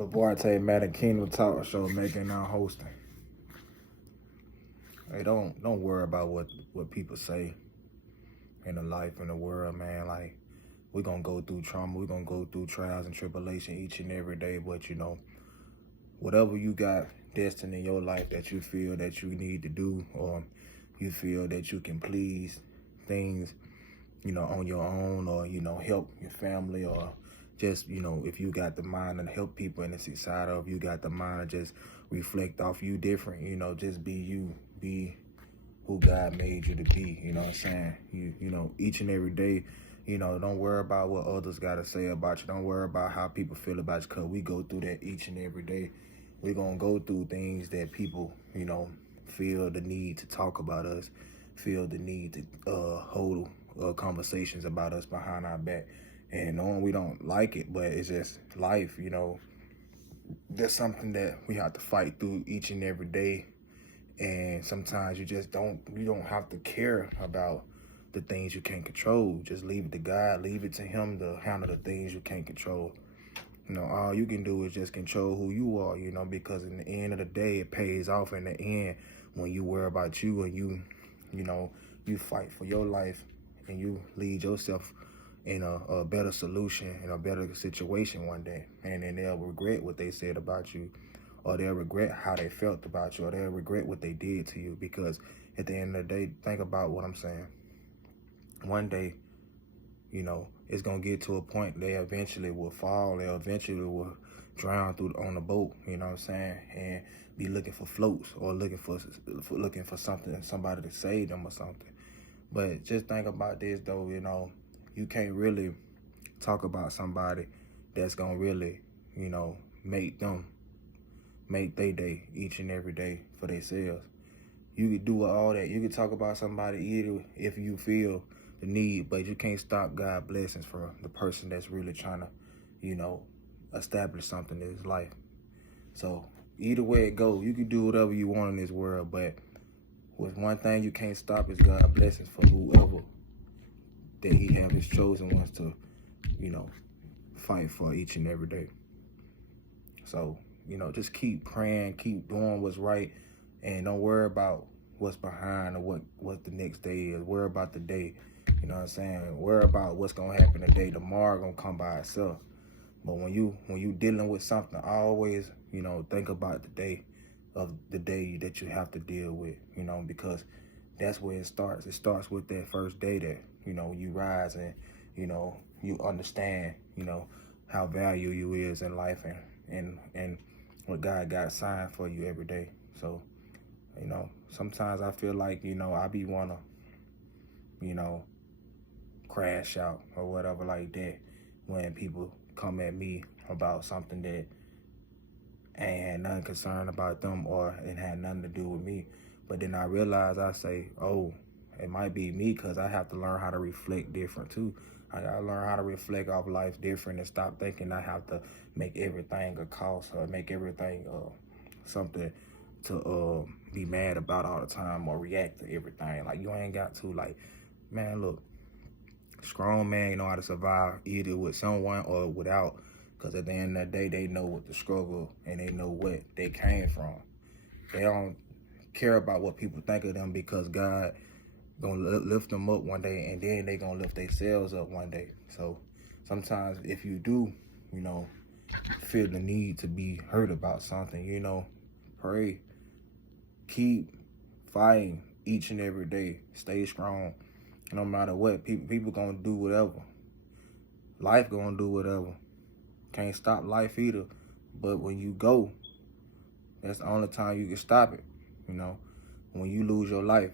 Lavorte Madden Kingdom Talk Show, making now hosting. Hey, don't worry about what people say in the life in the world, man. Like, we're gonna go through trauma, we're gonna go through trials and tribulation each and every day. But whatever you got destined in your life that you feel that you need to do, or you feel that you can please things, on your own, or help your family, or just if you got the mind to help people in the society, or if you got the mind to just reflect off you different, just be you, be who God made you to be. You know what I'm saying? Each and every day, don't worry about what others got to say about you. Don't worry about how people feel about you, because we go through that each and every day. We're going to go through things that people, feel the need to talk about us, feel the need to hold conversations about us behind our back. And knowing we don't like it, but it's just life, That's something that we have to fight through each and every day. And sometimes you don't have to care about the things you can't control. Just leave it to God, leave it to Him to handle the things you can't control. All you can do is just control who you are, because in the end of the day, it pays off in the end when you worry about you, and you fight for your life, and you lead yourself in a better solution, in a better situation one day. And then they'll regret what they said about you, or they'll regret how they felt about you, or they'll regret what they did to you. Because at the end of the day, think about what I'm saying. One day, it's going to get to a point they eventually will fall. They eventually will drown on the boat, you know what I'm saying, and be looking for floats, or looking for something, somebody to save them or something. But just think about this, though, you can't really talk about somebody that's going to really, make their day each and every day for themselves. You could do all that. You could talk about somebody either if you feel the need, but you can't stop God's blessings for the person that's really trying to, establish something in his life. So either way it goes, you can do whatever you want in this world, but with one thing you can't stop is God's blessings for whoever that He have His chosen ones to, fight for each and every day. So, just keep praying, keep doing what's right, and don't worry about what's behind or what the next day is. Worry about the day. You know what I'm saying? Worry about what's gonna happen today. Tomorrow gonna come by itself. But when you dealing with something, always, think about the day that you have to deal with, because that's where it starts. It starts with that first day that, you rise, and, you understand, how value you is in life, and what God got assigned for you every day. So, sometimes I feel like, I be wanna, crash out or whatever like that when people come at me about something that ain't had nothing concerned about them, or it had nothing to do with me. But then I realize, I say, oh, it might be me, because I have to learn how to reflect different too. I gotta learn how to reflect off life different, and stop thinking I have to make everything a cost, or make everything something to be mad about all the time, or react to everything. Like, you ain't got to. Like, man, look, strong man know how to survive either with someone or without, because at the end of the day, they know what the struggle, and they know what they came from. They don't care about what people think of them, because God gonna lift them up one day, and then they gonna lift themselves up one day. So sometimes if you do, feel the need to be hurt about something, pray, keep fighting each and every day, stay strong. No matter what, people gonna do whatever. Life gonna do whatever. Can't stop life either. But when you go, that's the only time you can stop it, when you lose your life.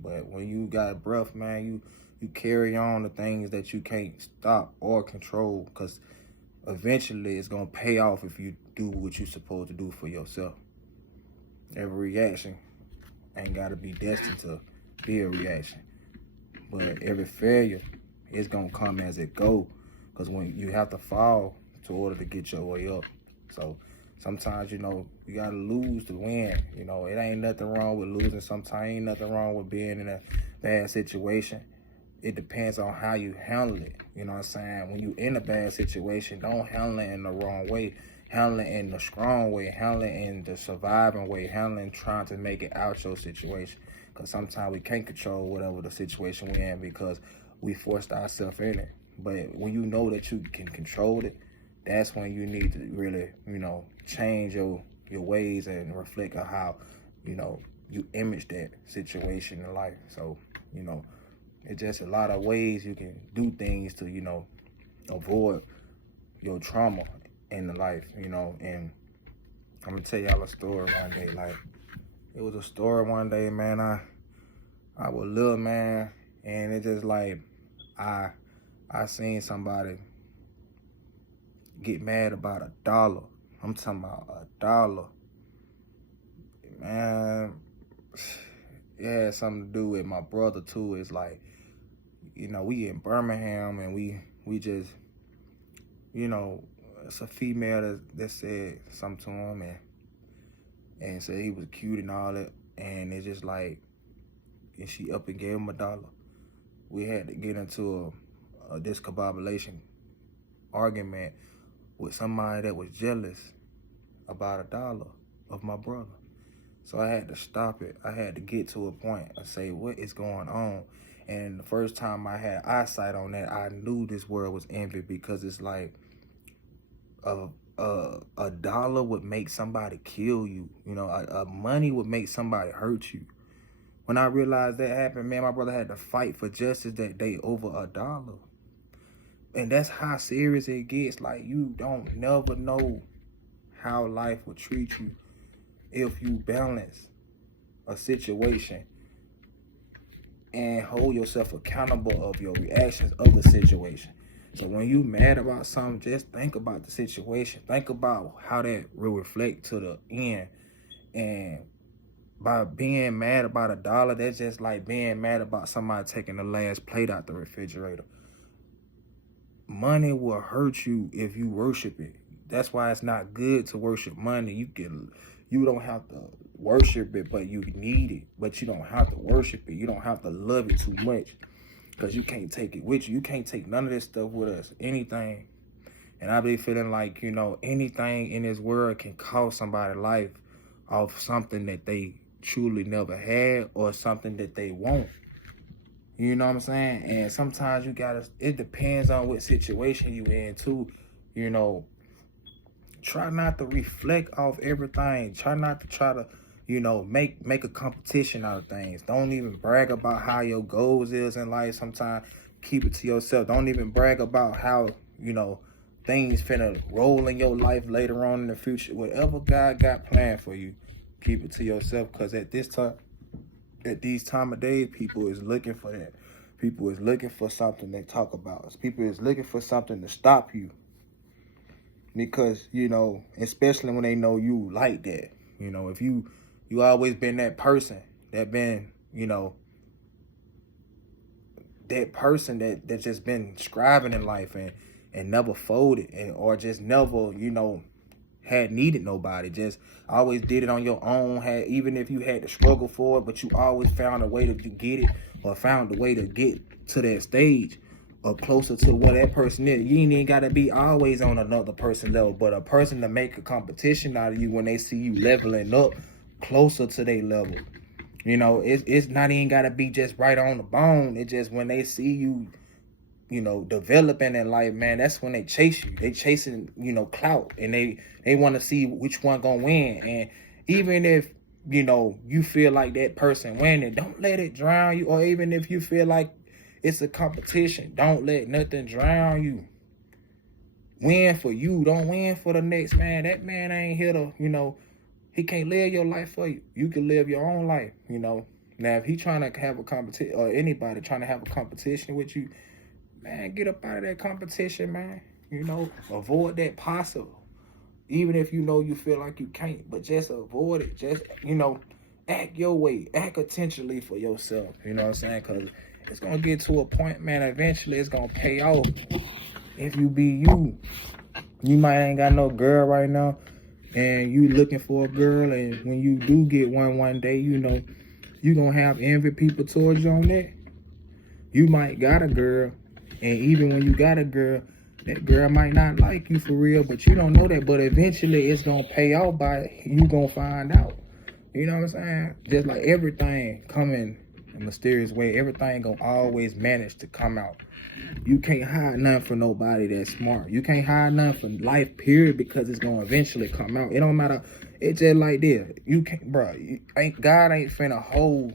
But when you got breath, man, you carry on the things that you can't stop or control, because eventually it's gonna pay off if you do what you're supposed to do for yourself. Every reaction ain't gotta be destined to be a reaction. But every failure is gonna come as it go, because when you have to fall in order to get your way up. So sometimes, you gotta lose to win. It ain't nothing wrong with losing. Sometimes ain't nothing wrong with being in a bad situation. It depends on how you handle it. You know what I'm saying? When you in a bad situation, don't handle it in the wrong way. handling in the strong way, handling in the surviving way, handling trying to make it out your situation. Because sometimes we can't control whatever the situation we're in because we forced ourselves in it. But when you know that you can control it, that's when you need to really, change your ways and reflect on how, you image that situation in life. So, it's just a lot of ways you can do things to, avoid your trauma in the life, and I'm gonna tell y'all a story one day. Like, it was a story one day, man. I was little, man, and it just like I seen somebody get mad about $1. I'm talking about $1. Man, it had something to do with my brother too. It's like, we in Birmingham and we just, it's a female that said something to him and said he was cute and all that, and it's just like, and she up and gave him $1. We had to get into a discombobulation argument with somebody that was jealous about $1 of my brother. So I had to stop it. I had to get to a point and say, what is going on? And the first time I had eyesight on that, I knew this world was envy, because it's like a dollar would make somebody kill you. Money would make somebody hurt you. When I realized that happened, man, my brother had to fight for justice that day over $1. And that's how serious it gets. Like, you don't never know how life will treat you if you balance a situation and hold yourself accountable of your reactions of the situation. So when you mad about something, just think about the situation. Think about how that will reflect to the end. And by being mad about $1, that's just like being mad about somebody taking the last plate out the refrigerator. Money will hurt you if you worship it. That's why it's not good to worship money. You don't have to worship it, but you need it. But you don't have to worship it. You don't have to love it too much, because you can't take it with you. You can't take none of this stuff with us. Anything. And I be feeling like, anything in this world can cost somebody's life off something that they truly never had or something that they want. You know what I'm saying? And sometimes it depends on what situation you in too. Try not to reflect off everything. Try not to try to, make a competition out of things. Don't even brag about how your goals is in life. Sometimes keep it to yourself. Don't even brag about how, things finna roll in your life later on in the future. Whatever God got planned for you, keep it to yourself. Because at these time of days, people is looking for that. People is looking for something to talk about. People is looking for something to stop you. Because, especially when they know you like that. If you always been that person that been, that person that just been striving in life and never folded or just never, had needed nobody, just always did it on your own, even if you had to struggle for it, but you always found a way to get it or found a way to get to that stage or closer to what that person is. You ain't even got to be always on another person level, but a person to make a competition out of you when they see you leveling up closer to their level. It's not even got to be just right on the bone. It's just when they see you, developing in life, man, that's when they chase you. They chasing, clout, and they want to see which one gonna win. And even if, you feel like that person winning, don't let it drown you. Or even if you feel like it's a competition, don't let nothing drown you. Win for you. Don't win for the next man. That man ain't here to, he can't live your life for you. You can live your own life, Now, if he trying to have a competition, or anybody trying to have a competition with you, man, get up out of that competition, man. Avoid that possible. Even if you feel like you can't, but just avoid it. Just, act your way. Act intentionally for yourself. You know what I'm saying? Because it's going to get to a point, man, eventually it's going to pay off. If you be you. You might ain't got no girl right now, and you looking for a girl, and when you do get one day, you going to have envy people towards you on that. You might got a girl, and even when you got a girl, That girl might not like you for real, but you don't know that. But eventually it's gonna pay off by you gonna find out. You know what I'm saying? Just like everything coming in a mysterious way, everything gonna always manage to come out. You can't hide nothing from nobody that's smart. You can't hide nothing from life, period, because it's gonna eventually come out. It don't matter. It's just like this. You can't, bro. God ain't finna hold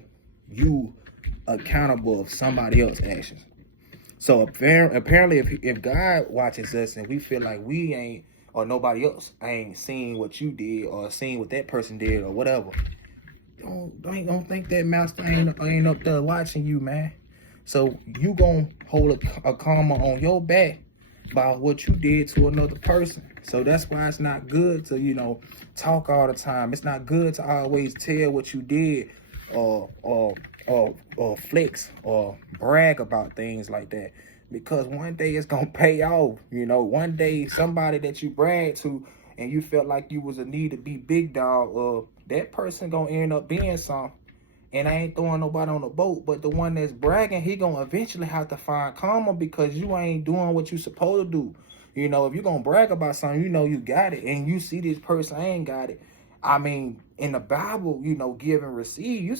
you accountable of somebody else's actions. So apparently, if God watches us and we feel like we ain't, or nobody else ain't seen what you did or seen what that person did or whatever, don't think that master ain't up there watching you, man. So you gonna hold a karma on your back by what you did to another person. So that's why it's not good to talk all the time. It's not good to always tell what you did or flex or brag about things like that, because one day it's gonna pay off. One day somebody that you brag to and you felt like you was a need to be big dog, that person gonna end up being something. And I ain't throwing nobody on the boat, but the one that's bragging, he gonna eventually have to find karma because you ain't doing what you supposed to do. If you gonna brag about something, you got it, and you see this person ain't got it. I mean, in the Bible, give and receive. You